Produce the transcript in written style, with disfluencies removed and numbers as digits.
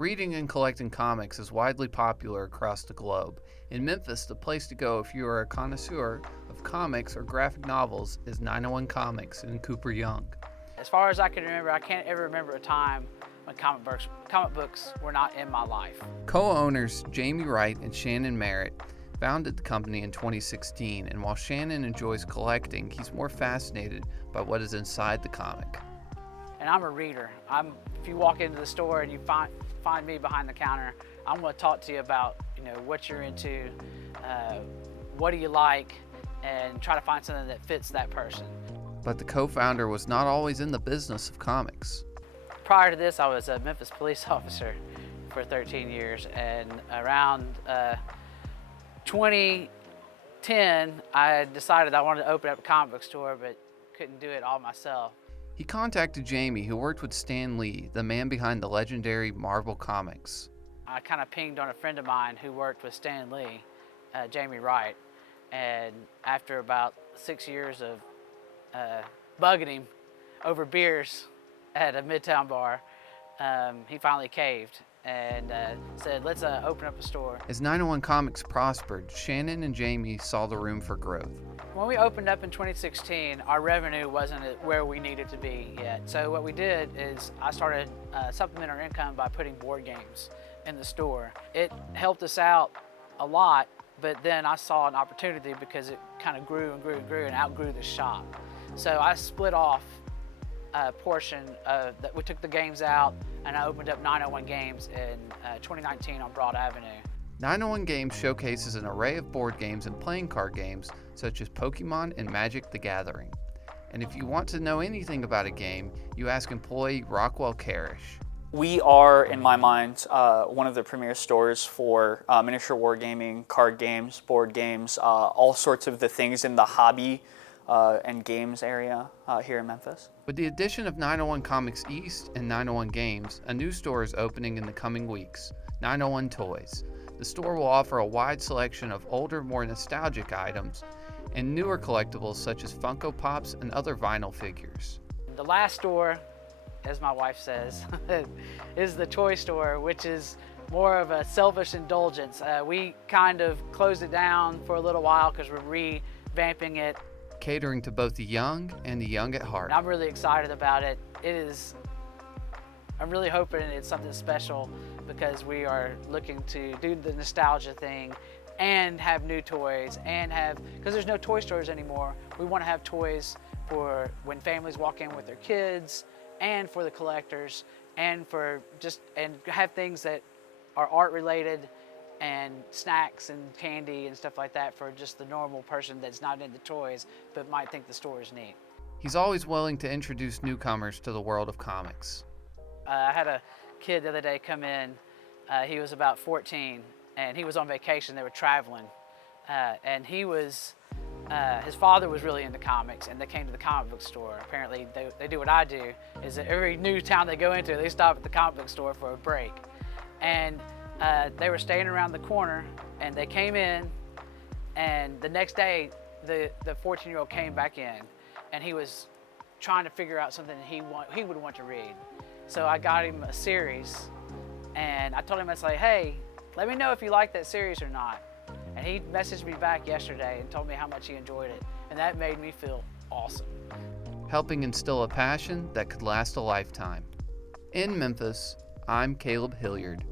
Reading and collecting comics is widely popular across the globe. In Memphis, the place to go if you are a connoisseur of comics or graphic novels is 901 Comics in Cooper Young. As far as I can remember, I can't ever remember a time when comic books were not in my life. Co-owners Jamie Wright and Shannon Merritt founded the company in 2016, and while Shannon enjoys collecting, he's more fascinated by what is inside the comic. And I'm a reader. If you walk into the store and you find me behind the counter, I'm going to talk to you about what you're into, what do you like, and try to find something that fits that person. But the co-founder was not always in the business of comics. Prior to this, I was a Memphis Police Officer for 13 years, and around 2010, I decided I wanted to open up a comic book store, but couldn't do it all myself. He contacted Jamie, who worked with Stan Lee, the man behind the legendary Marvel Comics. I kind of pinged on a friend of mine who worked with Stan Lee, Jamie Wright, and after about 6 years of bugging him over beers at a Midtown bar, he finally caved and said, let's open up a store. As 901 Comics prospered, Shannon and Jamie saw the room for growth. When we opened up in 2016, our revenue wasn't at where we needed to be yet. So what we did is I started supplementing our income by putting board games in the store. It helped us out a lot, but then I saw an opportunity because it kind of grew and grew and grew and outgrew the shop. So I split off a portion that we took the games out, and I opened up 901 Games in 2019 on Broad Avenue. 901 Games showcases an array of board games and playing card games such as Pokemon and Magic the Gathering. And if you want to know anything about a game, you ask employee Rockwell Carish. We are, in my mind, one of the premier stores for miniature wargaming, card games, board games, all sorts of the things in the hobby and games area here in Memphis. With the addition of 901 Comics East and 901 Games, a new store is opening in the coming weeks, 901 Toys. The store will offer a wide selection of older, more nostalgic items and newer collectibles such as Funko Pops and other vinyl figures. The last store, as my wife says, is the toy store, which is more of a selfish indulgence. We kind of closed it down for a little while because we're revamping it. Catering to both the young and the young at heart. I'm really excited about it. I'm really hoping it's something special because we are looking to do the nostalgia thing and have new toys because there's no toy stores anymore. We want to have toys for when families walk in with their kids and for the collectors and have things that are art related and snacks and candy and stuff like that for just the normal person that's not into toys but might think the store is neat. He's always willing to introduce newcomers to the world of comics. I had a kid the other day come in. He was about 14 and he was on vacation. They were traveling and his father was really into comics, and they came to the comic book store. Apparently they do what I do, is that every new town they go into, they stop at the comic book store for a break. And they were staying around the corner, and they came in, and the next day, the 14-year-old came back in, and he was trying to figure out something he would want to read. So I got him a series, and I told him, I was like, hey, let me know if you like that series or not. And he messaged me back yesterday and told me how much he enjoyed it, and that made me feel awesome. Helping instill a passion that could last a lifetime. In Memphis, I'm Caleb Hilliard.